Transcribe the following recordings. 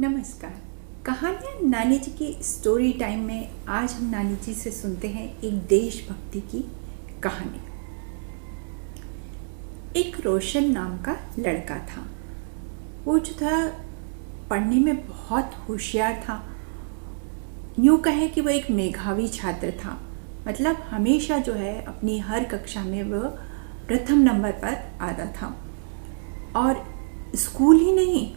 नमस्कार। कहानियाँ नानी जी की स्टोरी टाइम में आज हम नानी जी से सुनते हैं एक देशभक्ति की कहानी। एक रोशन नाम का लड़का था। वो जो था पढ़ने में बहुत होशियार था। यूँ कहे कि वो एक मेधावी छात्र था। मतलब हमेशा जो है अपनी हर कक्षा में वो प्रथम नंबर पर आता था। और स्कूल ही नहीं,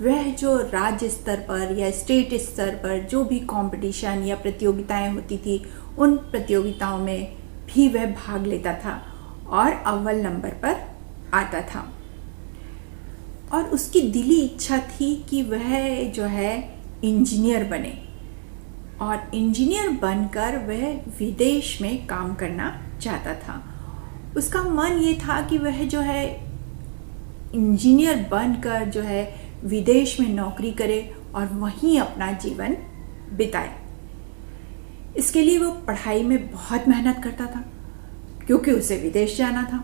वह जो राज्य स्तर पर या स्टेट स्तर पर जो भी कंपटीशन या प्रतियोगिताएं होती थी, उन प्रतियोगिताओं में भी वह भाग लेता था और अव्वल नंबर पर आता था। और उसकी दिली इच्छा थी कि वह जो है इंजीनियर बने और इंजीनियर बनकर वह विदेश में काम करना चाहता था। उसका मन ये था कि वह जो है इंजीनियर बनकर जो है विदेश में नौकरी करे और वहीं अपना जीवन बिताए। इसके लिए वो पढ़ाई में बहुत मेहनत करता था क्योंकि उसे विदेश जाना था।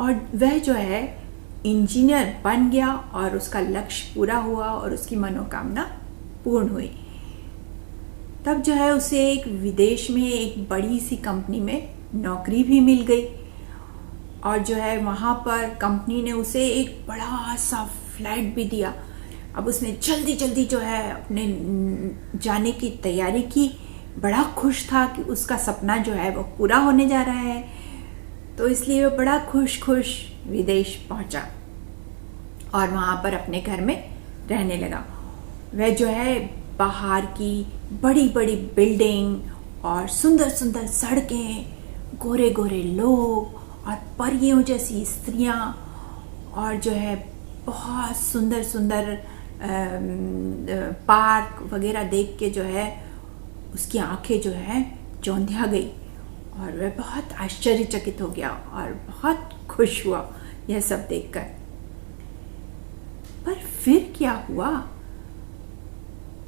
और वह जो है इंजीनियर बन गया और उसका लक्ष्य पूरा हुआ और उसकी मनोकामना पूर्ण हुई। तब जो है उसे एक विदेश में एक बड़ी सी कंपनी में नौकरी भी मिल गई। और जो है वहाँ पर कंपनी ने उसे एक बड़ा सा फ्लैट भी दिया। अब उसने जल्दी जल्दी जो है अपने जाने की तैयारी की। बड़ा खुश था कि उसका सपना जो है वो पूरा होने जा रहा है। तो इसलिए वो बड़ा खुश विदेश पहुँचा और वहाँ पर अपने घर में रहने लगा। वह जो है बाहर की बड़ी बड़ी बिल्डिंग और सुंदर सुंदर सड़कें, गोरे गोरे लोग और परियों जैसी स्त्रियां और जो है बहुत सुंदर सुंदर पार्क वगैरह देख के जो है उसकी आंखें जो है चौंधिया गई और वह बहुत आश्चर्यचकित हो गया और बहुत खुश हुआ यह सब देखकर। पर फिर क्या हुआ,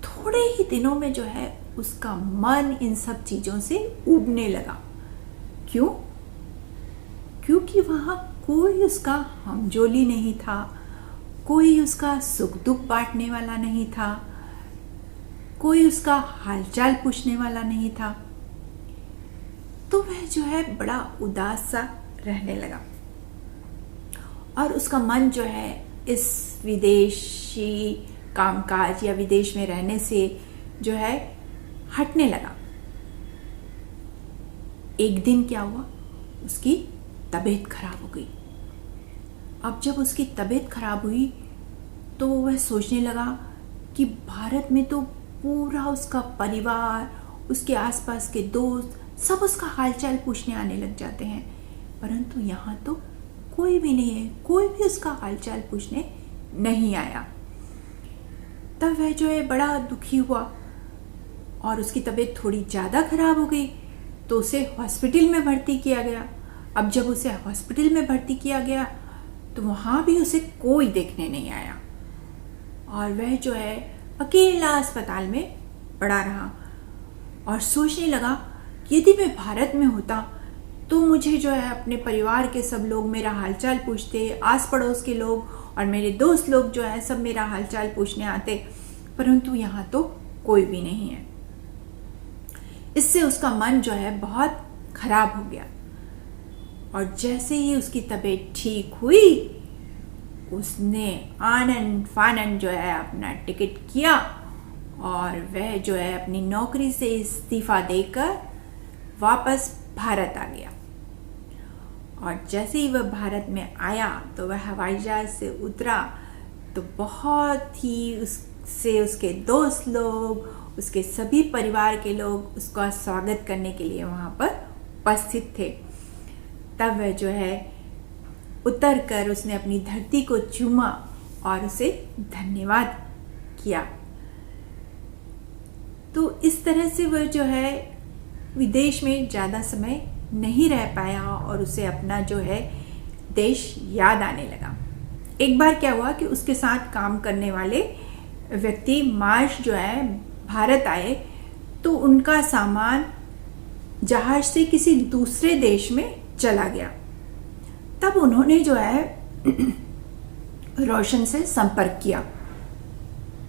थोड़े ही दिनों में जो है उसका मन इन सब चीजों से ऊबने लगा। क्यों? क्योंकि वहां कोई उसका हमजोली नहीं था, कोई उसका सुख दुख बांटने वाला नहीं था, कोई उसका हालचाल पूछने वाला नहीं था। तो वह जो है बड़ा उदास सा रहने लगा और उसका मन जो है इस विदेशी कामकाज या विदेश में रहने से जो है हटने लगा। एक दिन क्या हुआ, उसकी तबीयत खराब हो गई। अब जब उसकी तबीयत खराब हुई तो वह सोचने लगा कि भारत में तो पूरा उसका परिवार, उसके आसपास के दोस्त सब उसका हालचाल पूछने आने लग जाते हैं, परंतु यहाँ तो कोई भी नहीं है, कोई भी उसका हालचाल पूछने नहीं आया। तब वह जो है बड़ा दुखी हुआ और उसकी तबीयत थोड़ी ज़्यादा खराब हो गई तो उसे हॉस्पिटल में भर्ती किया गया। अब जब उसे हॉस्पिटल में भर्ती किया गया तो वहाँ भी उसे कोई देखने नहीं आया और वह जो है अकेला अस्पताल में पड़ा रहा और सोचने लगा कि यदि मैं भारत में होता तो मुझे जो है अपने परिवार के सब लोग मेरा हालचाल पूछते, आस पड़ोस के लोग और मेरे दोस्त लोग जो है सब मेरा हालचाल पूछने आते, परंतु यहाँ तो कोई भी नहीं है। इससे उसका मन जो है बहुत खराब हो गया और जैसे ही उसकी तबीयत ठीक हुई उसने आनंद फानंद जो है अपना टिकट किया और वह जो है अपनी नौकरी से इस्तीफा देकर वापस भारत आ गया। और जैसे ही वह भारत में आया तो वह हवाई जहाज से उतरा तो बहुत ही उससे उसके दोस्त लोग, उसके सभी परिवार के लोग उसका स्वागत करने के लिए वहाँ पर उपस्थित थे। तब वह जो है उतर कर उसने अपनी धरती को चूमा और उसे धन्यवाद किया। तो इस तरह से वह जो है विदेश में ज़्यादा समय नहीं रह पाया और उसे अपना जो है देश याद आने लगा। एक बार क्या हुआ कि उसके साथ काम करने वाले व्यक्ति मार्च जो है भारत आए तो उनका सामान जहाज से किसी दूसरे देश में चला गया। तब उन्होंने जो है रोशन से संपर्क किया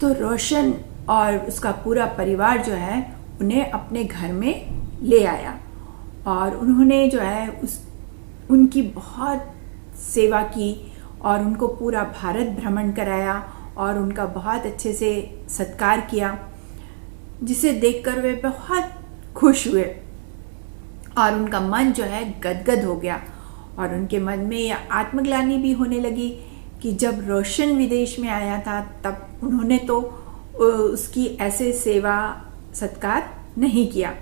तो रोशन और उसका पूरा परिवार जो है उन्हें अपने घर में ले आया और उन्होंने जो है उनकी बहुत सेवा की और उनको पूरा भारत भ्रमण कराया और उनका बहुत अच्छे से सत्कार किया, जिसे देखकर वे बहुत खुश हुए और उनका मन जो है गदगद हो गया। और उनके मन में यह आत्मग्लानि भी होने लगी कि जब रोशन विदेश में आया था तब उन्होंने तो उसकी ऐसे सेवा सत्कार नहीं किया।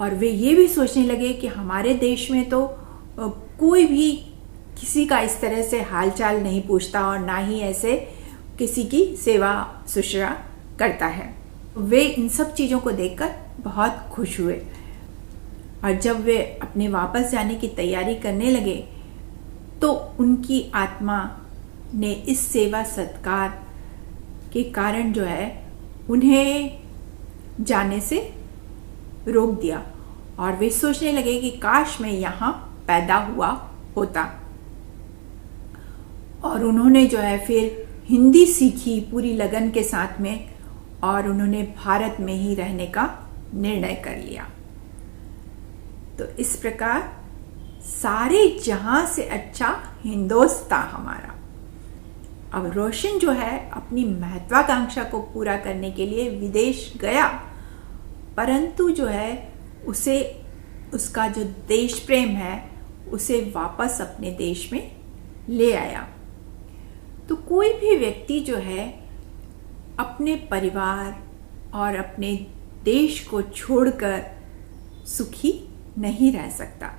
और वे ये भी सोचने लगे कि हमारे देश में तो कोई भी किसी का इस तरह से हालचाल नहीं पूछता और ना ही ऐसे किसी की सेवा शुश्रूषा करता है। वे इन सब चीज़ों को देखकर बहुत खुश हुए और जब वे अपने वापस जाने की तैयारी करने लगे तो उनकी आत्मा ने इस सेवा सत्कार के कारण जो है उन्हें जाने से रोक दिया और वे सोचने लगे कि काश मैं यहाँ पैदा हुआ होता। और उन्होंने जो है फिर हिंदी सीखी पूरी लगन के साथ में और उन्होंने भारत में ही रहने का निर्णय कर लिया। तो इस प्रकार सारे जहां से अच्छा हिंदुस्तान हमारा। अब रोशन जो है अपनी महत्वाकांक्षा को पूरा करने के लिए विदेश गया, परंतु जो है उसे उसका जो देश प्रेम है उसे वापस अपने देश में ले आया। तो कोई भी व्यक्ति जो है अपने परिवार और अपने देश को छोड़कर सुखी नहीं रह सकता।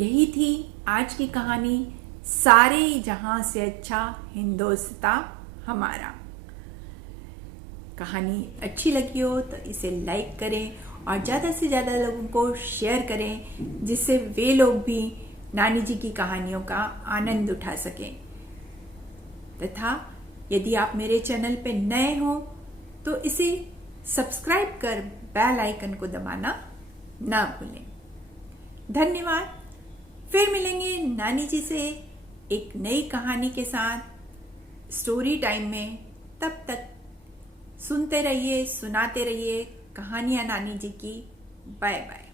यही थी आज की कहानी, सारे जहां से अच्छा हिंदुस्तान हमारा। कहानी अच्छी लगी हो तो इसे लाइक करें और ज़्यादा से ज़्यादा लोगों को शेयर करें, जिससे वे लोग भी नानी जी की कहानियों का आनंद उठा सकें। तथा यदि आप मेरे चैनल पे नए हो तो इसे सब्सक्राइब कर बेल आइकन को दबाना ना भूलें। धन्यवाद। फिर मिलेंगे नानी जी से एक नई कहानी के साथ स्टोरी टाइम में। तब तक सुनते रहिए, सुनाते रहिए कहानियां नानी जी की। Bye bye.